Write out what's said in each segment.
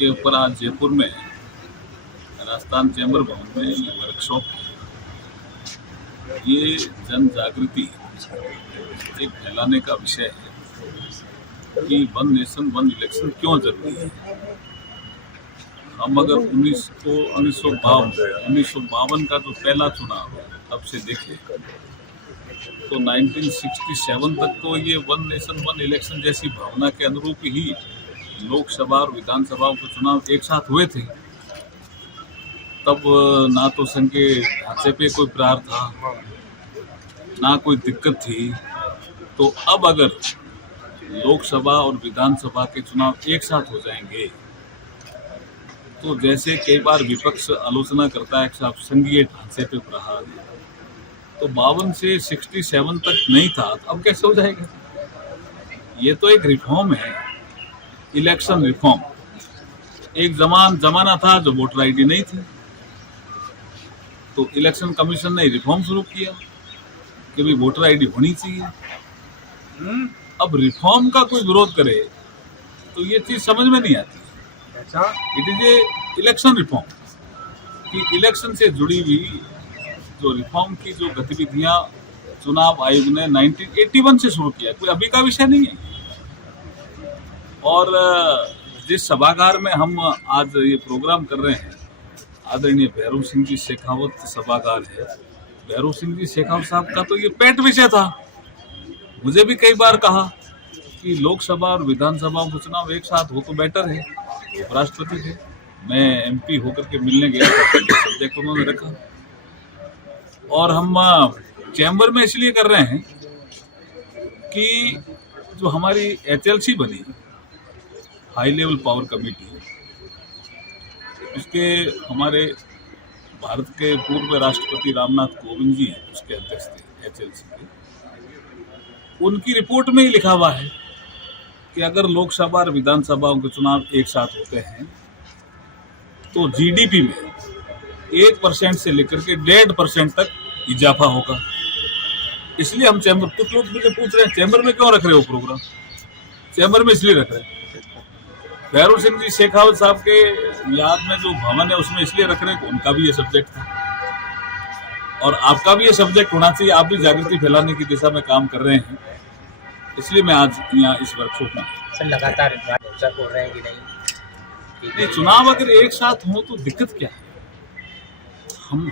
उसके ऊपर आज जयपुर में राजस्थान चैम्बर भवन में ये वर्कशॉप है। ये जन जागृति एक फैलाने का विषय है कि वन नेशन वन इलेक्शन क्यों जरूरी है। हम अगर 1952 का जो पहला चुनाव तब से देखें तो 1967 तक तो ये वन नेशन वन इलेक्शन जैसी भावना के अनुरूप ही लोकसभा और विधानसभा के चुनाव एक साथ हुए थे। तब ना तो संघ के ढांचे पे कोई प्रहार था, ना कोई दिक्कत थी। तो अब अगर लोकसभा और विधानसभा के चुनाव एक साथ हो जाएंगे तो जैसे कई बार विपक्ष आलोचना करता है कि साहब संघीय ढांचे पे प्रहार, तो 52 से 67 तक नहीं था, अब कैसे हो जाएगा। ये तो एक रिफॉर्म है, इलेक्शन रिफॉर्म। एक जमाना था जो वोटर आईडी नहीं थी, तो इलेक्शन कमीशन ने रिफॉर्म शुरू किया कि भाई वोटर आईडी होनी चाहिए। अब रिफॉर्म का कोई विरोध करे तो ये चीज समझ में नहीं आती। It is a election reform कि इलेक्शन से जुड़ी हुई जो रिफॉर्म की जो गतिविधियां चुनाव आयोग ने 1981 से शुरू किया, कोई अभी का विषय नहीं है। और जिस सभागार में हम आज ये प्रोग्राम कर रहे हैं, आदरणीय भैरव सिंह जी शेखावत सभागार है। भैरव सिंह जी शेखावत साहब का तो ये पेट विषय था। मुझे भी कई बार कहा कि लोकसभा और विधानसभा के चुनाव एक साथ हो तो बेटर है। उपराष्ट्रपति थे, मैं एमपी होकर के मिलने गया था, सब्जेक्ट उन्होंने रखा। और हम चैम्बर में इसलिए कर रहे हैं कि जो हमारी HLC बनी, हाई लेवल पावर कमेटी, उसके हमारे भारत के पूर्व राष्ट्रपति रामनाथ कोविंद जी उसके अध्यक्ष थे HLC के। उनकी रिपोर्ट में ही लिखा हुआ है कि अगर लोकसभा और विधानसभा के चुनाव एक साथ होते हैं तो GDP में 1% से लेकर के 1.5% तक इजाफा होगा। इसलिए हम चैम्बर, कुछ लोग मुझे पूछ रहे हैं चैम्बर में क्यों रख रहे हो प्रोग्राम। चैम्बर में इसलिए रख रहे हैं, भैरव सिंह जी शेखावत साहब के याद में जो भवन है उसमें इसलिए रख रहे हैं कि उनका भी ये सब्जेक्ट था और आपका भी ये सब्जेक्ट होना चाहिए। आप भी जागृति फैलाने की दिशा में काम कर रहे हैं, इसलिए मैं आज यहाँ इस वर्कशॉप में। सर लगातार चर्चा हो रहे हैं कि नहीं चुनाव अगर एक साथ हो तो दिक्कत क्या है।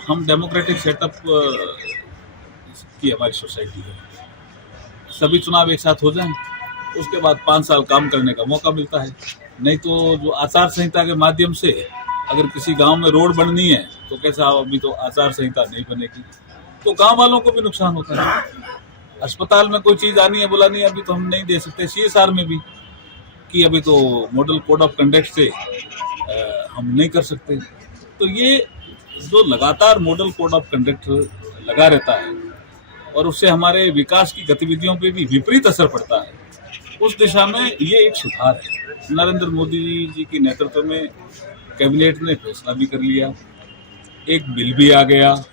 हम डेमोक्रेटिक सेटअप की हमारी सोसाइटी है, सभी चुनाव एक साथ हो जाएं, उसके बाद 5 साल काम करने का मौका मिलता है। नहीं तो जो आचार संहिता के माध्यम से अगर किसी गांव में रोड बननी है तो कैसा, अभी तो आचार संहिता नहीं बनेगी तो गांव वालों को भी नुकसान होता है। अस्पताल में कोई चीज आनी है बुलानी है, अभी तो हम नहीं दे सकते। CSR में भी कि अभी तो मॉडल कोड ऑफ कंडक्ट से हम नहीं कर सकते। तो ये जो लगातार मॉडल कोड ऑफ कंडक्ट लगा रहता है और उससे हमारे विकास की गतिविधियों पे भी विपरीत असर पड़ता है, उस दिशा में ये एक सुधार है। नरेंद्र मोदी जी के नेतृत्व में कैबिनेट ने फैसला भी कर लिया, एक बिल भी आ गया,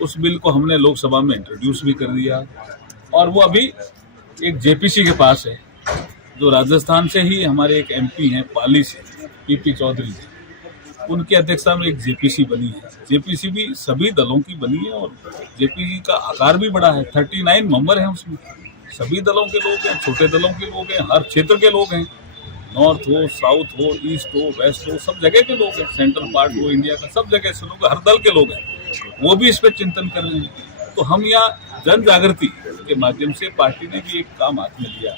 उस बिल को हमने लोकसभा में इंट्रोड्यूस भी कर दिया और वो अभी एक JPC के पास है, जो राजस्थान से ही हमारे एक MP हैं पाली से, PP चौधरी जी, उनकी अध्यक्षता में एक JPC बनी है। JPC भी सभी दलों की बनी है और JPC का आकार भी बड़ा है, 39 मेंबर हैं उसमें। सभी दलों के लोग हैं, छोटे दलों के लोग हैं, हर क्षेत्र के लोग हैं, नॉर्थ हो, साउथ हो, ईस्ट हो, वेस्ट हो, सब जगह के लोग हैं, सेंट्रल पार्ट हो इंडिया का, सब जगह से लोग, हर दल के लोग हैं, वो भी इस पर चिंतन कर रहे हैं। तो हम यहाँ जन जागृति के माध्यम से पार्टी ने भी एक काम हाथ में लिया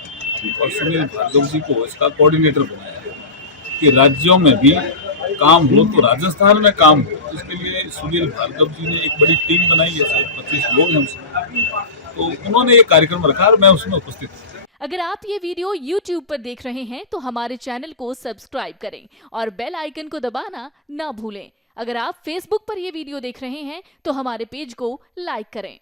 और सुनील भार्गव जी को इसका कोऑर्डिनेटर बनाया कि राज्यों में भी काम हो तो राजस्थान में काम हो। इसके लिए सुनील भार्गव जी ने एक बड़ी टीम बनाई है, 25 लोग हैं उसमें, तो उन्होंने एक कार्यक्रम रखा और मैं उसमें उपस्थित हूँ। अगर आप ये वीडियो YouTube पर देख रहे हैं तो हमारे चैनल को सब्सक्राइब करें और बेल आइकन को दबाना ना भूलें। अगर आप Facebook पर ये वीडियो देख रहे हैं तो हमारे पेज को लाइक करें।